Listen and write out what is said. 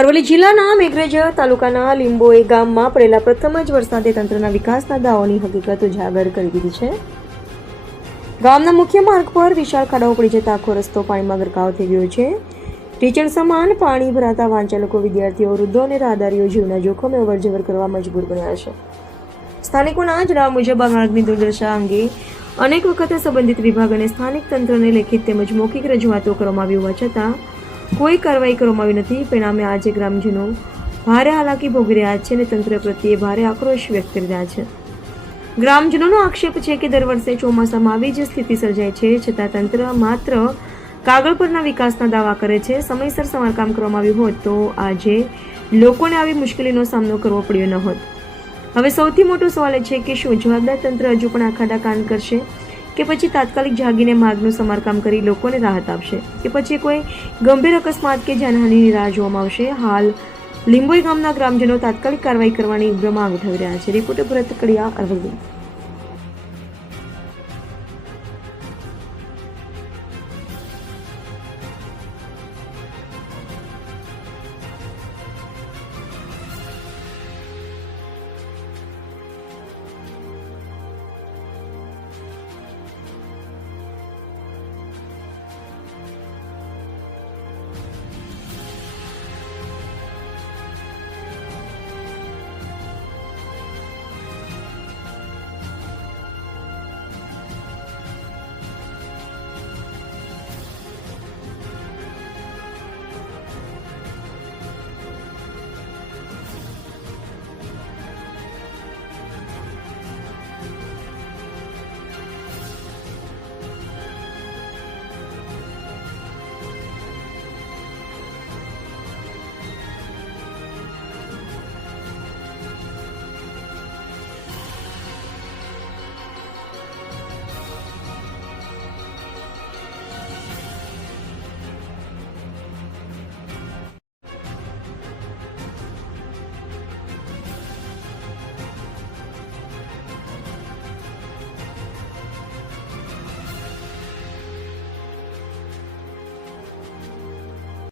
અરવલ્લી જિલ્લાના મેઘરજ તાલુકાના લીંબોઈ ગામમાં પડેલા પ્રથમ જ વરસાદે તંત્રના વિકાસના દાવાઓની હકીકત ઉજાગર કરી દીધી છે. ગામના મુખ્ય માર્ગ પર વિશાળ ખાડાઓ પડી જતા આખો રસ્તો પાણીમાં ગરકાવ થઈ ગયો છે. ઢીચણ સમાન પાણી ભરાતા વાહન ચાલકો, વિદ્યાર્થીઓ, વૃદ્ધો અને રાહદારીઓ જીવના જોખમે અવરજવર કરવા મજબૂર બન્યા છે. સ્થાનિકોના જણાવ્યા મુજબ આ માર્ગની દુર્દશા અંગે અનેક વખતે સંબંધિત વિભાગ અને સ્થાનિક તંત્રને લેખિત તેમજ મૌખિક રજૂઆતો કરવામાં આવી હોવા છતાં કોઈ કાર્યવાહી કરવામાં આવી નથી. પરિણામે આજે ગ્રામજનો ભારે હાલાકી ભોગવી રહ્યા છે અને તંત્ર પ્રત્યે ભારે આક્રોશ વ્યક્ત કરી રહ્યા છે. ગ્રામજનોનો આક્ષેપ છે કે દર વર્ષે ચોમાસામાં આવી જ સ્થિતિ સર્જાય છે, છતાં તંત્ર માત્ર કાગળ પરના વિકાસના દાવા કરે છે. સમયસર સમારકામ કરવામાં આવ્યું હોત તો આજે લોકોને આવી મુશ્કેલીનો સામનો કરવો પડ્યો ન હોત. હવે સૌથી મોટો સવાલ એ છે કે શું જવાબદાર તંત્ર હજુ પણ આખાડા કાન કરશે કે પછી તાત્કાલિક જાગીને માર્ગનું સમારકામ કરી લોકોને રાહત આપશે કે પછી કોઈ ગંભીર અકસ્માત કે જાનહાનિની રાહ જોવામાં આવશે. હાલ લીંબોઈ ગામના ગ્રામજનો તાત્કાલિક કાર્યવાહી કરવાની ઉગ્ર માંગ ઉઠાવી રહ્યા છે. રિપોર્ટર ભરત કડિયા, અરવલ્લી.